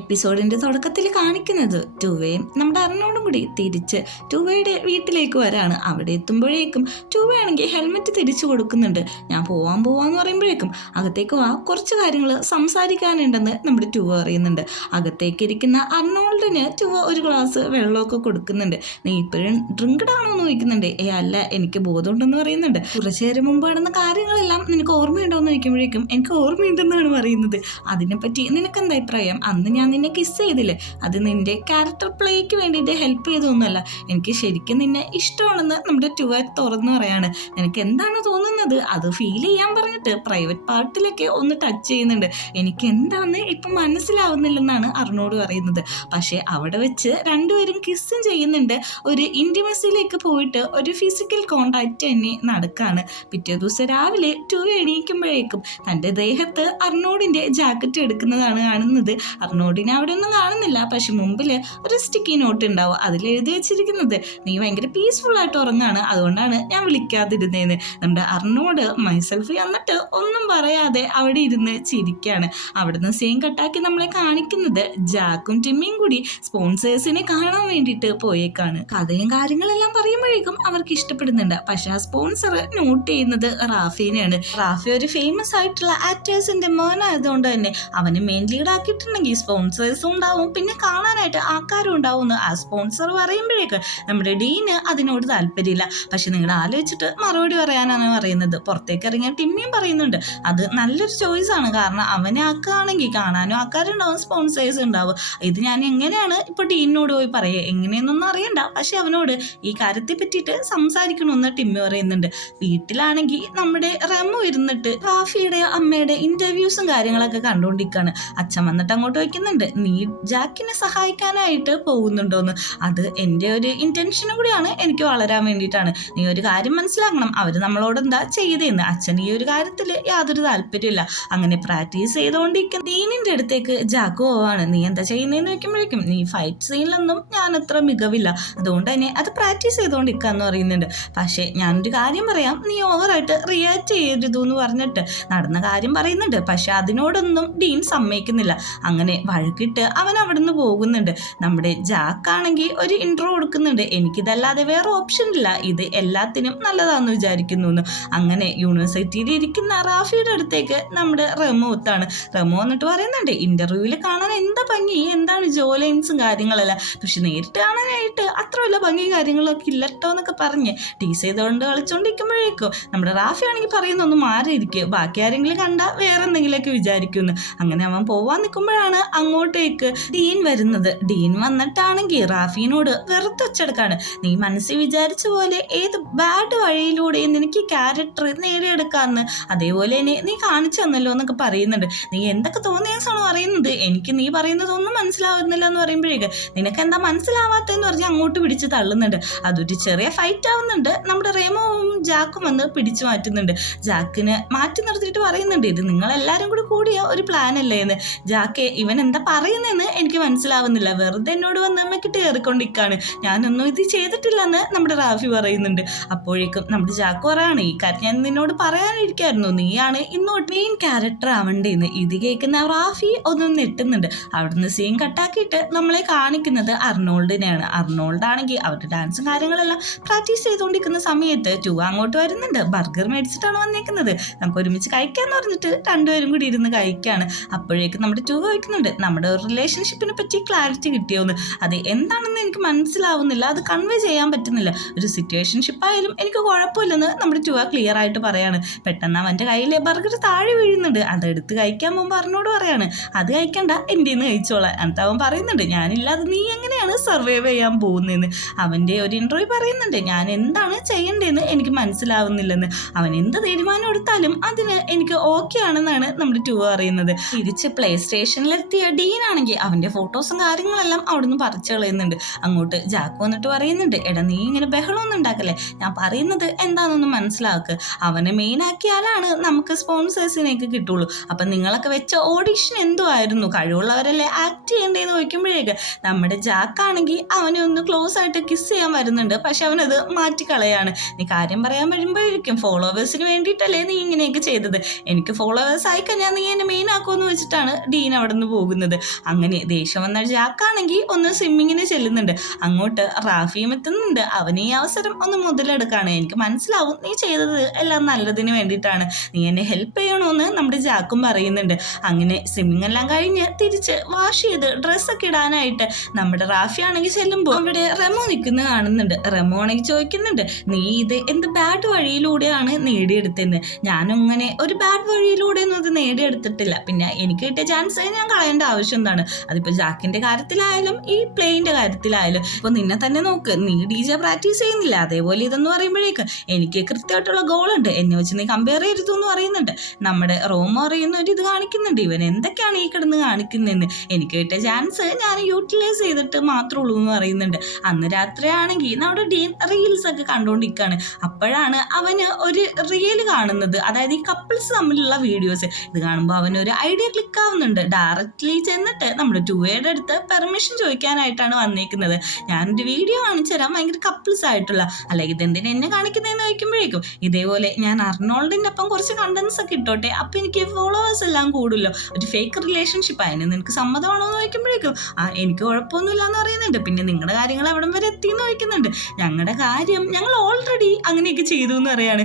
എപ്പിസോഡിന്റെ തുടക്കത്തിൽ കാണിക്കുന്നത് ടൂവയും നമ്മുടെ അരുണോടും കൂടി തിരിച്ച് ടൂവയുടെ വീട്ടിലേക്ക് വരാണ്. അവിടെ എത്തുമ്പോഴേക്കും ടൂവയാണെങ്കിൽ ഹെൽമെറ്റ് തിരിച്ചു കൊടുക്കുന്നുണ്ട്. ഞാൻ പോവാന്ന് പറയുമ്പോഴേക്കും അകത്തേക്ക് വാ, കുറച്ച് കാര്യങ്ങൾ സംസാരിക്കാനുണ്ടെന്ന് നമ്മുടെ ടൂവ അറിയുന്നുണ്ട്. അകത്തേക്ക് ഇരിക്കുന്ന അർണോൾഡിന് ടൂവ ഒരു ഗ്ലാസ് വെള്ളമൊക്കെ കൊടുക്കുന്നുണ്ട്. നീ ഇപ്പോഴും ഡ്രിങ്ക്ഡ് ആണോ എന്ന് ചോദിക്കുന്നുണ്ട്. അല്ല, എനിക്ക് ബോധമുണ്ടെന്ന് പറയുന്നുണ്ട്. കുറച്ചു നേരം മുമ്പ് നടന്ന കാര്യങ്ങളെല്ലാം നിനക്ക് ഓർമ്മയുണ്ടോ എന്ന് ചോദിക്കുമ്പോഴേക്കും എനിക്ക് ഓർമ്മയുണ്ടെന്നാണ് പറയുന്നത്. അതിനെപ്പറ്റി നിനക്ക് എന്താ അഭിപ്രായം? അന്ന് ഞാൻ നിന്നെ കിസ് ചെയ്തില്ലേ, അത് നിന്റെ ക്യാരക്ടർ പ്ലേക്ക് വേണ്ടിയിട്ട് ഹെൽപ്പ് ചെയ്തൊന്നുമല്ല, എനിക്ക് ശരിക്കും നിന്നെ ഇഷ്ടമാണെന്ന് നമ്മുടെ ടൂവ തുറന്നു പറയാണ്. നിനക്ക് എന്താണ് തോന്നുന്നത് അത് ഫീൽ ചെയ്യാൻ പറഞ്ഞിട്ട് പ്രൈവറ്റ് പാർട്ടിലൊക്കെ ഒന്ന് ടച്ച് ചെയ്യുന്നുണ്ട്. എനിക്ക് എന്താണെന്ന് ഇപ്പം മനസ്സിലാവുന്നില്ലെന്നാണ് അരുണോട് പറയുന്നത്. പക്ഷേ അവിടെ വെച്ച് രണ്ടുപേരും കിസ്സും ചെയ്യുന്നുണ്ട്. ഒരു ഇൻറ്റിമസിയിലേക്ക് പോയിട്ട് ഒരു ഫിസിക്കൽ കോണ്ടാക്റ്റ് തന്നെ നടക്കാണ്. പിറ്റേ ദിവസം രാവിലെ ടൂവ എണീക്കുമ്പോഴേക്കും തൻ്റെ ദേഹത്ത് അർണോഡിൻ്റെ ജാക്കറ്റ് എടുക്കുന്നതാണ് കാണുന്നത്. അർണോഡിനെ അവിടെ ഒന്നും കാണുന്നില്ല, പക്ഷെ മുമ്പിൽ ഒരു സ്റ്റിക്കി നോട്ട് ഉണ്ടാവും. അതിൽ എഴുതി വെച്ചിരിക്കുന്നത് നീ ഭയങ്കര പീസ്ഫുൾ ആയിട്ട് ഉറങ്ങാണ്, അതുകൊണ്ടാണ് ഞാൻ വിളിക്കാതിരുന്നേന്ന്. നമ്മുടെ അർണോഡ് മൈസെൽഫ് എന്നിട്ട് ഒന്നും പറയാതെ അവിടെ ഇരുന്ന് ചിരിക്കാണ്. അവിടുന്ന് സീൻ കട്ടാക്കി നമ്മളെ കാണിക്കുന്നത് ജാക്കും ടിമ്മിയും കൂടി സ്പോൺസേഴ്സിനെ കാണാൻ വേണ്ടിയിട്ട് പോയേക്കാണ്. കഥയും കാര്യങ്ങളെല്ലാം പറയുമ്പോഴേക്കും അവർക്ക് ഇഷ്ടപ്പെടുന്നുണ്ട്. പക്ഷെ ആ സ്പോൺസർ നോട്ട് ചെയ്യുന്നത് റാഫിനെയാണ്. റാഫി ഒരു ഫേമസ് ആയിട്ടുള്ള ആക്ടേഴ്സിന്റെ മോനായതുകൊണ്ട് തന്നെ അവന് മെയിൻ ലീഡ് ആക്കിയിട്ടുണ്ടെങ്കിൽ സ്പോൺസേഴ്സും ഉണ്ടാവും, പിന്നെ കാണാനായിട്ട് ആൾക്കാരും ഉണ്ടാവും എന്ന് ആ സ്പോൺസർ പറയുമ്പോഴേക്ക് നമ്മുടെ ഡീന് അതിനോട് താല്പര്യമില്ല. പക്ഷെ നിങ്ങൾ ആലോചിച്ചിട്ട് മറുപടി പറയാനാണ് പറയുന്നത്. പുറത്തേക്ക് ഇറങ്ങിയ ടിമ്മിയും പറയുന്നുണ്ട് അത് നല്ലൊരു ചോയ്സ് ആണ്, കാരണം അവനെ ആക്കുകയാണെങ്കിൽ കാണാനും ആൾക്കാരുണ്ടാവും, സ്പോൺസേഴ്സ് ഉണ്ടാവും. ഇത് ഞാൻ എങ്ങനെയാണ് ഇപ്പൊ ഡീനിനോട് പോയി പറയുക, എങ്ങനെയെന്നൊന്നും അറിയണ്ട, പക്ഷെ അവനോട് ഈ കാര്യത്തെ പറ്റിയിട്ട് സംസാരിക്കണമെന്ന് ടിമ്മി പറയുന്നുണ്ട്. വീട്ടിലാണെങ്കിൽ നമ്മുടെ റമു ഇരുന്നിട്ട് റാഫിയുടെ അമ്മയുടെ ഇന്റർവ്യൂസും കാര്യങ്ങളൊക്കെ കണ്ടുകൊണ്ടിരിക്കുകയാണ്. അച്ഛൻ വന്നിട്ട് അങ്ങോട്ട് വയ്ക്കുന്നുണ്ട്, നീ ജാക്കിനെ സഹായിക്കാനായിട്ട് പോകുന്നുണ്ടോന്ന്. അത് എൻ്റെ ഒരു ഇന്റൻഷനും കൂടിയാണ്, എനിക്ക് വളരാൻ വേണ്ടിയിട്ടാണ്. നീ ഒരു കാര്യം മനസ്സിലാക്കണം, അവര് നമ്മളോട് എന്താ ചെയ്തതെന്ന്. അച്ഛൻ ഈ ഒരു കാര്യത്തിൽ യാതൊരു താല്പര്യമില്ല. അങ്ങനെ പ്രാക്ടീസ് ചെയ്തുകൊണ്ടിരിക്കുന്ന ദീനിന്റെ അടുത്തേക്ക് ജാക്ക് പോവാണ്. നീ എന്താ ചെയ്യുന്നതെന്ന് വെക്കുമ്പോഴേക്കും നീ ഫൈറ്റ് സീനിലൊന്നും ഞാൻ അത്ര മികവില്ല, അതുകൊണ്ട് തന്നെ അത് പ്രാക്ടീസ് ചെയ്തുകൊണ്ടിരിക്കാന്ന് പറയുന്നുണ്ട്. പക്ഷേ ഞാനൊരു കാര്യം പറയാം, നീ ഓവറായിട്ട് റിയാക്ട് ചെയ്യരുത് എന്ന് പറഞ്ഞിട്ട് നടന്ന കാര്യം പറയുന്നുണ്ട്. പക്ഷെ അതിനോടൊന്നും ഡീൻ സമ്മതിക്കുന്നില്ല. അങ്ങനെ വഴക്കിട്ട് അവൻ അവിടുന്ന് പോകുന്നുണ്ട്. നമ്മുടെ ജാക്കാണെങ്കിൽ ഒരു ഇൻട്രോ കൊടുക്കുന്നുണ്ട്, എനിക്കിതല്ലാതെ വേറെ ഓപ്ഷൻ ഇല്ല, ഇത് എല്ലാത്തിനും നല്ലതാണെന്ന് വിചാരിക്കുന്നു എന്ന്. അങ്ങനെ യൂണിവേഴ്സിറ്റിയിൽ ഇരിക്കുന്ന റാഫിയുടെ അടുത്തേക്ക് നമ്മുടെ റമോ എത്താണ്. റമോ എന്നിട്ട് പറയുന്നുണ്ട്, ഇന്റർവ്യൂവിൽ കാണാൻ എന്താ ഭംഗി, എന്താണ് ജോലൈൻസും കാര്യങ്ങളെല്ലാം, പക്ഷെ നേരിട്ട് കാണാനായിട്ട് അത്ര വല്ല ഭംഗിയും കാര്യങ്ങളൊക്കെ ഇല്ലട്ടോ എന്നൊക്കെ പറഞ്ഞ് ടീസ് ചെയ്തുകൊണ്ട് കളിച്ചോണ്ടിരിക്കുമ്പോഴേക്കും നമ്മുടെ റാഫി ആണെങ്കിൽ പറയുന്നൊന്ന് മാറിയിരിക്കും, ബാക്കി ആരെങ്കിലും കണ്ടാൽ വേറെ എന്തെങ്കിലുമൊക്കെ വിചാരിക്കുന്നു. അങ്ങനെ അവൻ പോവാൻ നിൽക്കുമ്പോഴാണ് അങ്ങോട്ടേക്ക് ഡീൻ വരുന്നത്. ഡീൻ വന്നിട്ടാണെങ്കിൽ റാഫിനോട് വെറുതെ വെച്ചെടുക്കാണ്, നീ മനസ്സിൽ വിചാരിച്ച പോലെ ഏത് ബാഡ് വഴിയിലൂടെയും നിനക്ക് ഈ ക്യാരക്ടർ നേടിയെടുക്കാമെന്ന്, അതേപോലെ തന്നെ നീ കാണിച്ചു തന്നല്ലോ എന്നൊക്കെ പറയുന്നുണ്ട്. നീ എന്തൊക്കെ തോന്നിയാസാണോ പറയുന്നത്, എനിക്ക് നീ പറയുന്നതൊന്നും മനസ്സിലാവുന്നില്ല എന്ന് പറയുമ്പോഴേക്ക് നിനക്ക് എന്താ മനസ്സിലാവാത്തതെന്ന് പറഞ്ഞ് അങ്ങോട്ട് പിടിച്ച് തള്ളുന്നുണ്ട്. അതൊരു ചെറിയ ഫൈറ്റ് ആവുന്നുണ്ട്. നമ്മുടെ റേമോവും ജാക്കും വന്ന് പിടിച്ചു മാറ്റുന്നുണ്ട്. ജാക്കിന് മാറ്റി നിർത്തിയിട്ട് പറയുന്നുണ്ട്, ഇത് നിങ്ങളെല്ലാവരും കൂടി കൂടിയ ഒരു പ്ലാൻ അല്ലേ എന്ന്. ജാക്കെ ഇവൻ എന്താ പറയുന്നതെന്ന് എനിക്ക് മനസ്സിലാവുന്നില്ല, വെറുതെ എന്നോട് വന്ന് അമ്മക്കിട്ട് കയറിക്കൊണ്ടിരിക്കുകയാണ്, ഞാനൊന്നും ഇത് ചെയ്തിട്ടില്ലെന്ന് നമ്മുടെ റാഫി പറയുന്നുണ്ട്. അപ്പോഴേക്കും നമ്മുടെ ജാക്ക് പറയാണ്, ഈ കാര്യം ഞാൻ നിന്നോട് പറയാനിരിക്കായിരുന്നു, നീയാണ് ഇന്നോട്ട് മെയിൻ ക്യാരക്ടർ ആവണ്ടേന്ന്. ഇത് കേൾക്കുന്ന റാഫി ഒന്നും നെട്ടുന്നുണ്ട്. അവിടുന്ന് സീൻ കട്ടാക്കിയിട്ട് നമ്മളെ കാണിക്കുന്നത് അർണോൾഡിനെയാണ്. അർണോൾഡ് ആണെങ്കിൽ അവരുടെ ഡാൻസും കാര്യങ്ങളെല്ലാം പ്രാക്ടീസ് ചെയ്തുകൊണ്ടിരിക്കുന്ന സമയത്ത് ടൂവ അങ്ങോട്ട് വരുന്നുണ്ട്. ബർഗർ മേടിച്ചിട്ടാണ് വന്നേക്കുന്നത്, നമുക്ക് ഒരുമിച്ച് കഴിക്കാന്ന് പറഞ്ഞിട്ട് രണ്ടുപേരും കൂടി ഇരുന്ന് കഴിക്കാണ്. അപ്പോഴേക്കും നമ്മുടെ ടൂവ വയ്ക്കുന്നുണ്ട്, നമ്മുടെ ഒരു റിലേഷൻഷിപ്പിനെ പറ്റി ക്ലാരിറ്റി കിട്ടിയോന്ന്. അത് എന്താണെന്ന് എനിക്ക് മനസ്സിലാവുന്നില്ല, അത് കൺവേ ചെയ്യാൻ പറ്റുന്നില്ല. ഒരു സിറ്റുവേഷൻഷിപ്പ് ആയാലും എനിക്ക് കുഴപ്പമില്ലെന്ന് നമ്മുടെ ടൂവ ക്ലിയർ ആയിട്ട് പറയാണ്. പെട്ടെന്ന് അവൻ്റെ കയ്യിലെ ബർഗർ താഴെ വീഴുന്നുണ്ട്. അതെടുത്ത് കഴിക്കാൻ മുമ്പ് അർണോട് പറയാണ്, അത് കഴിക്കണ്ട, എൻ്റെ നിന്ന് കഴിച്ചോളാം. എന്നിട്ട് അവൻ പറയുന്നുണ്ട്, ഞാനില്ലാതെ നീ എങ്ങനെയാണ് സർവൈവ് ചെയ്യാൻ പോകുന്നതെന്ന്. അവൻ്റെ ഒരു ഇൻട്രോയിൽ പറയുന്നുണ്ട്, ഞാൻ എന്താണ് ചെയ്യേണ്ടതെന്ന് എനിക്ക് മനസ്സിലാവുന്നില്ലെന്ന്. അവൻ എന്ത് തീരുമാനം എടുത്താലും അതിന് എനിക്ക് ഓക്കെ ആണെന്നാണ് നമ്മുടെ ടൂവ പറയുന്നത്. തിരിച്ച് പ്ലേ സ്റ്റേഷനിലെത്തിയ ഡീൻ ആണെങ്കിൽ അവൻ്റെ ഫോട്ടോസും കാര്യങ്ങളെല്ലാം അവിടുന്ന് പറിച്ചു കളയുന്നുണ്ട്. അങ്ങോട്ട് ജാക്ക് വന്നിട്ട് പറയുന്നുണ്ട്, എടാ നീ ഇങ്ങനെ ബഹളമൊന്നും ഉണ്ടാക്കല്ലേ, ഞാൻ പറയുന്നത് എന്താണെന്നൊന്നും മനസ്സിലാക്ക്. അവനെ മെയിൻ ആക്കിയാലാണ് നമുക്ക് സ്പോൺസേഴ്സിനേക്ക് കിട്ടുള്ളൂ. അപ്പം നിങ്ങളൊക്കെ വെച്ച ഓഡിഷൻ എന്തോ ആയിരുന്നു, കഴിവുള്ളവരല്ലേ ആക്ട് ചെയ്യേണ്ടതെന്ന് ചോദിക്കുമ്പോഴേക്ക് നമ്മുടെ ജാക്കാണെങ്കിൽ അവനെ ഒന്ന് ക്ലോസ് ആയിട്ട് കിസ് ചെയ്യാൻ വരുന്നുണ്ട്. പക്ഷെ അവനത് മാറ്റിക്കളയാണ്. നീ കാര്യം പറയാൻ വരുമ്പോഴേക്കും ഫോളോവേഴ്സിന് വേണ്ടിയിട്ടല്ലേ നീ ഇങ്ങനെയൊക്കെ ചെയ്തത്, എനിക്ക് ഫോളോവേഴ്സ് ആയിക്കഴിഞ്ഞാൽ നീ എന്നെ മെയിൻ ആക്കുമെന്ന് വെച്ചിട്ടാണ് ഡീൻ അവിടെ നിന്ന് പോകുന്നത്. അങ്ങനെ ദേഷ്യം വന്ന ജാക്കാണെങ്കിൽ ഒന്ന് സ്വിമ്മിങ്ങിന് ചെല്ലുന്നുണ്ട്. അങ്ങോട്ട് റാഫിയും എത്തുന്നുണ്ട്. അവന് ഈ അവസരം ഒന്ന് മുതലെടുക്കാണ്. എനിക്ക് മനസ്സിലാവും നീ ചെയ്തത് എല്ലാം നല്ലതിന് വേണ്ടിയിട്ടാണ്, നീ എന്നെ ഹെൽപ്പ് ചെയ്യണമെന്ന് നമ്മുടെ ജാക്കും പറയുന്നുണ്ട്. അങ്ങനെ സ്വിമ്മിങ് എല്ലാം കഴിഞ്ഞ് തിരിച്ച് വാഷ് ചെയ്ത് ഡ്രസ്സൊക്കെ ഇടാനായിട്ട് നമ്മുടെ റാഫി ആണെങ്കിൽ ചെല്ലുമ്പോൾ അവിടെ റെമോ നിൽക്കുന്നത് കാണുന്നുണ്ട്. റെമോ ആണെങ്കിൽ ചോദിക്കുന്നുണ്ട്, നീ ഇത് എന്ത് ബാഡ് വഴിയിലൂടെയാണ് നേടിയെടുത്തതെന്ന്. ഞാനങ്ങനെ ഒരു ബാഡ് വഴിയിലൂടെ ഒന്നും അത് നേടിയെടുത്തിട്ടില്ല, പിന്നെ എനിക്ക് കിട്ടിയ ചാൻസ് ഞാൻ കളയേണ്ട ആവശ്യം എന്താണ്? അതിപ്പോൾ ജാക്കിന്റെ കാര്യത്തിലായാലും ഈ പ്ലേയിന്റെ കാര്യത്തിലായാലും. ഇപ്പോൾ നിന്നെ തന്നെ നോക്ക്, നീ DJ പ്രാക്ടീസ് ചെയ്യുന്നില്ല, അതേപോലെ ഇതെന്ന് പറയുമ്പോഴേക്ക് എനിക്ക് കൃത്യമായിട്ടുള്ള ഗോൾ ഉണ്ട്, എന്നെ വെച്ച് നീ കമ്പയർ ചെയ്തു എന്ന് പറയുന്നുണ്ട്. നമ്മുടെ റോമോ അറിയുന്ന ഒരു ഇത് കാണിക്കുന്നുണ്ട്, ഇവൻ എന്തൊക്കെയാണ് ഈ കിടന്ന് കാണിക്കുന്നതെന്ന്. എനിക്ക് കിട്ടിയ ചാൻസ് ഞാൻ യൂട്ടിലൈസ് ചെയ്തിട്ട് മാത്രമേ ഉള്ളൂ എന്ന് പറയുന്നുണ്ട്. അന്ന് രാത്രിയാണെങ്കിൽ നമ്മുടെ ഡീൻ റീൽസ് ഒക്കെ കണ്ടുകൊണ്ടിരിക്കുകയാണ്. അപ്പോഴാണ് അവന് ഒരു റീൽ കാണുന്നത്, അതായത് ഈ കപ്പിൾസ് തമ്മിലുള്ള വീഡിയോസ്. ഇത് കാണുമ്പോൾ അവനൊരു ഐഡിയ ക്ലിക്ക് ആവുന്നുണ്ട്. ഡയറക്റ്റ്ലി ചെന്നിട്ട് നമ്മുടെ 2Aയുടെ അടുത്ത് പെർമിഷൻ ചോദിക്കാനായിട്ടാണ് വന്നേക്കുന്നത്. ഞാനൊരു വീഡിയോ കാണിച്ചു തരാം, ഭയങ്കര കപ്പിൾസ് ആയിട്ടുള്ള. അല്ല ഇതെന്തിനാ എന്നെ കാണിക്കുന്നതെന്ന് ചോദിക്കുമ്പോഴേക്കും ഇതേപോലെ ഞാൻ അർണോൾഡിൻ്റെ ഒപ്പം കുറച്ച് കണ്ടൻസ് ഒക്കെ ഇട്ടോട്ടെ, അപ്പം എനിക്ക് ഫോളോവേഴ്സ് എല്ലാം കൂടുമല്ലോ, ഒരു ഫേക്ക് റിലേഷൻഷിപ്പ്, അതിന് നിനക്ക് സമ്മതമാണോ എന്ന് ചോദിക്കുമ്പോഴേക്കും എനിക്ക് കുഴപ്പമൊന്നുമില്ല എന്ന് പറയുന്നുണ്ട്. പിന്നെ നിങ്ങളുടെ കാര്യങ്ങൾ എവിടം വരെ എത്തിയെന്ന് ചോദിക്കുന്നുണ്ട്. ഞങ്ങളുടെ കാര്യം ഞങ്ങൾ ഓൾറെഡി അങ്ങനെയൊക്കെ ചെയ്തു എന്ന് പറയാണ്.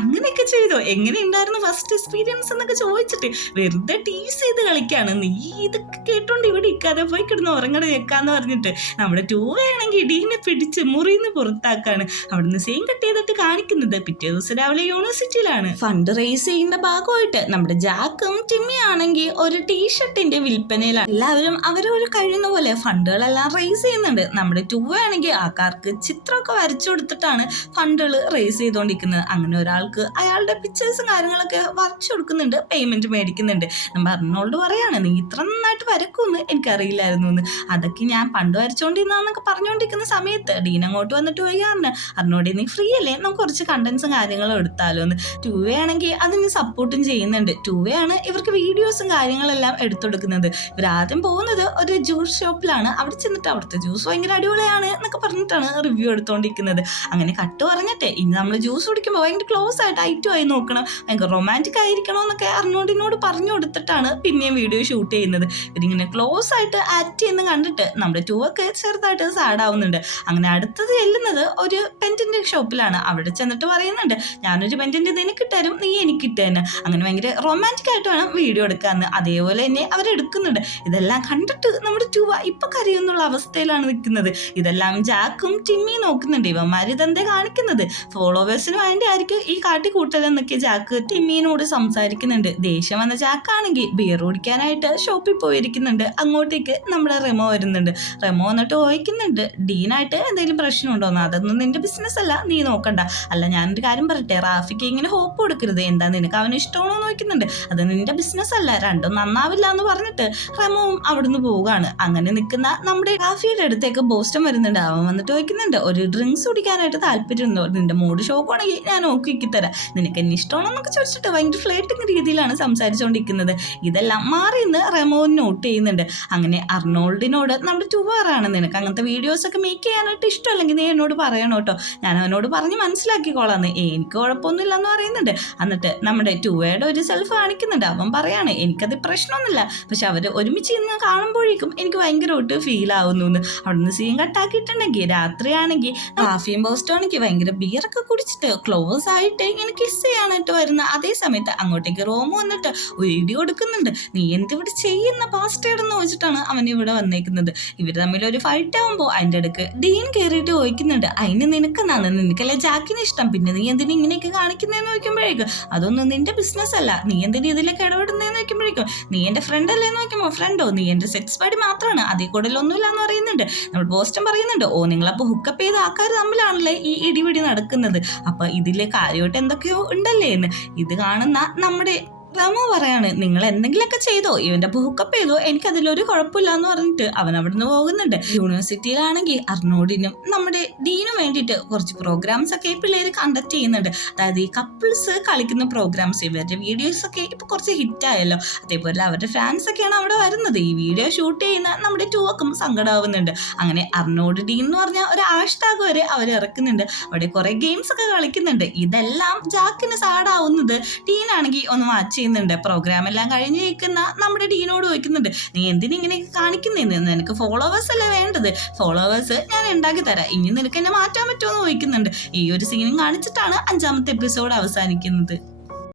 അങ്ങനെയൊക്കെ ചെയ്തോ, എങ്ങനെ ഉണ്ടായിരുന്നു ഫസ്റ്റ് എക്സ്പീരിയൻസ് എന്നൊക്കെ ചോദിച്ചിട്ട് വെറുതെ ടീസ് ചെയ്ത് കളിക്കാണ്. നീ ഇതൊക്കെ കേട്ടോണ്ട് ഇവിടെ ഇരിക്കാതെ പോയി കിടന്ന് ഉറങ്ങട വെക്കാന്ന് പറഞ്ഞിട്ട് നമ്മുടെ 2A ആണെങ്കിൽ ഡീനെ പിടിച്ച് മുറിന്ന് പുറത്താക്കാണ്. അവിടുന്ന് സെയിം കട്ട് ചെയ്തിട്ട് കാണിക്കുന്നത് പിറ്റേ ദിവസം രാവിലെ യൂണിവേഴ്സിറ്റിയിലാണ്. ഫണ്ട് റേസ് ചെയ്യുന്ന ഭാഗമായിട്ട് നമ്മുടെ ജാക്കും ടിമ്മി ആണെങ്കിൽ ഒരു ടീഷർട്ടിന്റെ വിൽപ്പനയിലാണ്. എല്ലാവരും അവരൊരു കഴിയുന്ന പോലെ ഫണ്ടുകളെല്ലാം റേസ് ചെയ്യുന്നുണ്ട്. നമ്മുടെ 2A ആണെങ്കിൽ ആൾക്കാർക്ക് ചിത്രമൊക്കെ വരച്ചു കൊടുത്തിട്ടാണ് ഫണ്ടുകൾ റേസ് ചെയ്തുകൊണ്ടിരിക്കുന്നത്. അങ്ങനെ ഒരാൾക്ക് അയാളുടെ പിക്ചേഴ്സും കാര്യങ്ങളൊക്കെ വരച്ചു കൊടുക്കുന്നുണ്ട്, പേയ്മെന്റ് മേടിക്കുന്നുണ്ട്. നമ്മൾ അർണോൾഡ് പറയാണ്, നീ ഇത്ര നന്നായിട്ട് വരക്കുമെന്ന് എനിക്കറിയില്ലായിരുന്നു എന്ന്. അതൊക്കെ ഞാൻ പണ്ട് വരച്ചോണ്ടിരുന്നൊക്കെ പറഞ്ഞുകൊണ്ടിരിക്കുന്ന സമയത്ത് ഡീൻ അങ്ങോട്ട് വന്നിട്ട് പോയാണ്, അർണോൾഡ് നീ ഫ്രീ അല്ലേ, നമുക്ക് കുറച്ച് കണ്ടന്റ്സും കാര്യങ്ങളും എടുത്താലോ എന്ന്. 2A ആണെങ്കിൽ അതിന് സപ്പോർട്ടും ചെയ്യുന്നുണ്ട്. 2A ആണ് ഇവർക്ക് വീഡിയോസും കാര്യങ്ങളെല്ലാം എടുത്തുകൊടുക്കുന്നത്. ഇവരാദ്യം പോകുന്നത് ഒരു ജ്യൂസ് ഷോപ്പിലാണ്. അവിടെ ചെന്നിട്ട് അവിടുത്തെ ജ്യൂസ് ഭയങ്കര അടിപൊളിയാണ് എന്നൊക്കെ പറഞ്ഞിട്ടാണ് റിവ്യൂ എടുത്തുകൊണ്ടിരിക്കുന്നത്. അങ്ങനെ കട്ട് പറഞ്ഞിട്ട് ഇനി നമ്മൾ ജ്യൂസ് കുടിക്കുമ്പോൾ ഭയങ്കര ക്ലോസ് ആയിട്ട് ഐറ്റുമായി നോക്കണം, ഭയങ്കര റൊമാൻറ്റിക് ആയിരിക്കണം എന്നൊക്കെ അർണോൾഡിനോട് പറഞ്ഞു കൊടുത്തിട്ടാണ് പിന്നെയും വീഡിയോ ഷൂട്ട് ചെയ്യുന്നത്. ഇവരിങ്ങനെ ക്ലോസ് ആയിട്ട് ആക്ട് ചെയ്യുന്ന കണ്ടിട്ട് നമ്മുടെ 2A ചെറുതായിട്ട് സാഡ് ആവുന്നുണ്ട്. അങ്ങനെ അടുത്തത് ചെല്ലുന്നത് ഒരു പെൻറ്റിൻ്റെ ഷോപ്പിലാണ്. അവിടെ ചെന്നിട്ട് പറയുന്നുണ്ട്, ഞാനൊരു പെൻറ്റിൻ്റെ നിനക്ക് തരും, നീ എനിക്ക് ഇട്ടേനെ. അങ്ങനെ ഭയങ്കര റൊമാൻറ്റിക് ആയിട്ട് വേണം വീഡിയോ എടുക്കാമെന്ന്. അതേപോലെ തന്നെ അവരെടുക്കുന്നുണ്ട്. ഇതെല്ലാം കണ്ടിട്ട് നമ്മുടെ 2A ഇപ്പൊ കരയുന്നുള്ള അവസ്ഥയിലാണ് നിൽക്കുന്നത്. ഇതെല്ലാം ജാക്കും ടിമ്മി നോക്കുന്നുണ്ട്. ഇവന്മാർ ഇതെന്താ കാണിക്കുന്നത്, ഫോളോവേഴ്സിന് വേണ്ടി ആയിരിക്കും ഈ കാട്ടിക്കൂട്ടലെന്നൊക്കെ ജാക്ക് ടിമ്മിനോട് സംസാരിക്കുന്നുണ്ട്. ദേഷ്യം വന്ന ജാക്കാണെങ്കിൽ ബിയർ കുടിക്കാനായിട്ട് ഷോപ്പിൽ പോയിരിക്കുന്നുണ്ട്. അങ്ങോട്ടേക്ക് നമ്മുടെ റെമോ വരുന്നുണ്ട്. റെമോ വന്നിട്ട് ചോദിക്കുന്നുണ്ട്, ഡീനായിട്ട് എന്തെങ്കിലും പ്രശ്നമുണ്ടോന്ന്. അതൊന്നും നിന്റെ ബിസിനസ് അല്ല, നീ നോക്കണ്ട. അല്ല ഞാനൊരു കാര്യം പറയട്ടെ, റാഫിക്ക് ഇങ്ങനെ ഹോപ്പ് കൊടുക്കരുത്, എന്താ നിനക്ക് അവന് ഇഷ്ടമാണോ എന്ന് ചോദിക്കുന്നുണ്ട്. അത് നിന്റെ ബിസിനസ് അല്ല, രണ്ടും നന്നാവില്ല എന്ന് പറഞ്ഞിട്ട് റെമോവും അവിടുന്ന് പോവുകയാണ്. അങ്ങനെ നിൽക്കുന്ന നമ്മുടെ റാഫിയുടെ അടുത്തേക്ക് ബോസ്റ്റൺ വരുന്നുണ്ട്. അവൻ വന്നിട്ട് ചോദിക്കുന്നുണ്ട്, ഒരു ഡ്രിങ്ക്സ് കുടിക്കാനായിട്ട് താല്പര്യമുണ്ടോ, നിന്റെ മൂഡ് ഷോക്കാണെങ്കിൽ ഞാൻ നോക്കി തരാം, നിനക്ക് എന്നെ ഇഷ്ടമാണോ എന്നൊക്കെ ചോദിച്ചിട്ട് ഭയങ്കര ഫ്ലേറ്റിംഗ് രീതിയിലാണ് സംസാരിച്ചുകൊണ്ടിരിക്കുന്നത്. ഇതെല്ലാം മാറി നിന്ന് റെമോ നോട്ട് ചെയ്യുന്നുണ്ട്. അങ്ങനെ അർണോൾഡിനോട് നമ്മുടെ 2A ആണ്, നിനക്ക് അങ്ങനത്തെ വീഡിയോസ് ഒക്കെ മേക്ക് ചെയ്യാനായിട്ട് ഇഷ്ടമല്ലെങ്കിൽ നീ എന്നോട് പറയണം കേട്ടോ, ഞാൻ അവനോട് പറഞ്ഞ് മനസ്സിലാക്കിക്കോളാന്ന്. എനിക്ക് കുഴപ്പമൊന്നുമില്ല എന്ന് പറയുന്നുണ്ട്. എന്നിട്ട് നമ്മുടെ 2Aയുടെ ഒരു സെൽഫ് കാണിക്കുന്നുണ്ട്. അവൻ പറയാണ്, എനിക്കത് പ്രശ്നമൊന്നുമില്ല, പക്ഷെ അവർ ഒരുമിച്ച് ഇന്ന് കാണുമ്പോഴേക്കും എനിക്ക് ഭയങ്കരമായിട്ട് ഫീൽ ആവുന്നു എന്ന്. അവിടെ നിന്ന് സീൻ കട്ടാക്കിയിട്ടുണ്ടെങ്കിൽ രാത്രിയാണെങ്കിൽ റാഫിയും ബോസ്റ്റോ ആണെങ്കിൽ ഭയങ്കര ബിയറൊക്കെ കുടിച്ചിട്ട് ക്ലോസ് ആയിട്ട് ഇങ്ങനെ കിസ് ചെയ്യാനായിട്ട് വരുന്ന അതേ സമയത്ത് അങ്ങോട്ടേക്ക് റോമോ വന്നിട്ട് ഒരു ഇടി കൊടുക്കുന്നുണ്ട്. നീ എന്തിവിടെ ചെയ്യുന്ന പാസ്റ്റേഡെന്ന് ചോദിച്ചിട്ടാണ് അവൻ ഇവിടെ വന്നേക്കുന്നത്. ഇവർ തമ്മിൽ ഒരു ഫൈറ്റ് ആവുമ്പോൾ അതിൻ്റെ ഇടയ്ക്ക് ഡീൻ കയറിയിട്ട് ചോദിക്കുന്നുണ്ട്, അതിന് നിനക്കെന്നാണ്, നിനക്കല്ലേ ജാക്കിന് ഇഷ്ടം, പിന്നെ നീ എന്തിനും ഇങ്ങനെയൊക്കെ കാണിക്കുന്നതെന്ന് ചോദിക്കുമ്പോഴേക്കും അതൊന്നും നിന്റെ ബിസിനസ് അല്ല, നീ എന്തിനും ഇതിലേക്ക് ഇടപെടുന്നതെന്ന് ചോദിക്കുമ്പോഴേക്കും നീ എൻ്റെ ഫ്രണ്ട് അല്ലേ എന്ന് നോക്കുമ്പോൾ ഫ്രണ്ടോ, നീ എൻ്റെ സെക്സ് പാടി മാത്രമാണ്, അതിൽ കൂടുതലൊന്നുമില്ല എന്ന് പറയുന്നുണ്ട്. നമ്മൾ ബോസ്റ്റൺ പറയുന്നുണ്ട്, ഓ നിങ്ങളപ്പോൾ ഹുക്കപ്പ് ചെയ്ത ആൾക്കാർ തമ്മിലാണല്ലേ ഈ ഇടിപിടി നടക്കുന്നത്, അപ്പോൾ ഇതിലെ കാര്യമായിട്ട് എന്തൊക്കെയോ ഉണ്ടല്ലേ എന്ന്. ഇത് കാണുന്ന നമ്മുടെ റമോ പറയാണ് നിങ്ങൾ എന്തെങ്കിലുമൊക്കെ ചെയ്തോ, ഇവന്റെ ഹുക്കപ്പ് ചെയ്തോ, എനിക്കതിലൊരു കുഴപ്പമില്ല എന്ന് പറഞ്ഞിട്ട് അവൻ അവിടുന്ന് പോകുന്നുണ്ട്. യൂണിവേഴ്സിറ്റിയിലാണെങ്കിൽ അർണോഡിനും നമ്മുടെ ഡീനും വേണ്ടിയിട്ട് കുറച്ച് പ്രോഗ്രാംസ് ഒക്കെ ഈ പിള്ളേര് കണ്ടക്ട് ചെയ്യുന്നുണ്ട്. അതായത് ഈ കപ്പിൾസ് കളിക്കുന്ന പ്രോഗ്രാംസ്. ഇവരുടെ വീഡിയോസ് ഒക്കെ ഇപ്പൊ കുറച്ച് ഹിറ്റായല്ലോ. അതേപോലെ അവരുടെ ഫാൻസ് ഒക്കെയാണ് അവിടെ വരുന്നത്. ഈ വീഡിയോ ഷൂട്ട് ചെയ്യുന്ന നമ്മുടെ ടൂവക്കും സങ്കടമാവുന്നുണ്ട്. അങ്ങനെ അർണോഡ് ഡീൻ എന്ന് പറഞ്ഞ ഒരു ഹാഷ്ടാഗ് വരെ അവർ ഇറക്കുന്നുണ്ട്. അവിടെ കുറെ ഗെയിംസ് ഒക്കെ കളിക്കുന്നുണ്ട്. ഇതെല്ലാം ജാക്കിന് സാഡാവുന്നത്. ഡീനാണെങ്കിൽ ഒന്ന് വാച്ച് ചെയ്യുന്നുണ്ട്. പ്രോഗ്രാം എല്ലാം കഴിഞ്ഞ് നിൽക്കുന്ന നമ്മുടെ ഡീനോട് ചോദിക്കുന്നുണ്ട്, നീ എന്തിനിങ്ങനെ കാണിക്കുന്നതെന്ന്, നിനക്ക് ഫോളോവേഴ്സ് അല്ലേ വേണ്ടത്, ഫോളോവേഴ്സ് ഞാൻ ഉണ്ടാക്കി തരാം, ഇനി നിനക്ക് എന്നെ മാറ്റാൻ പറ്റുമോ എന്ന് ചോദിക്കുന്നുണ്ട്. ഈ ഒരു സീനും കാണിച്ചിട്ടാണ് 5ാമത്തെ എപ്പിസോഡ് അവസാനിക്കുന്നത്.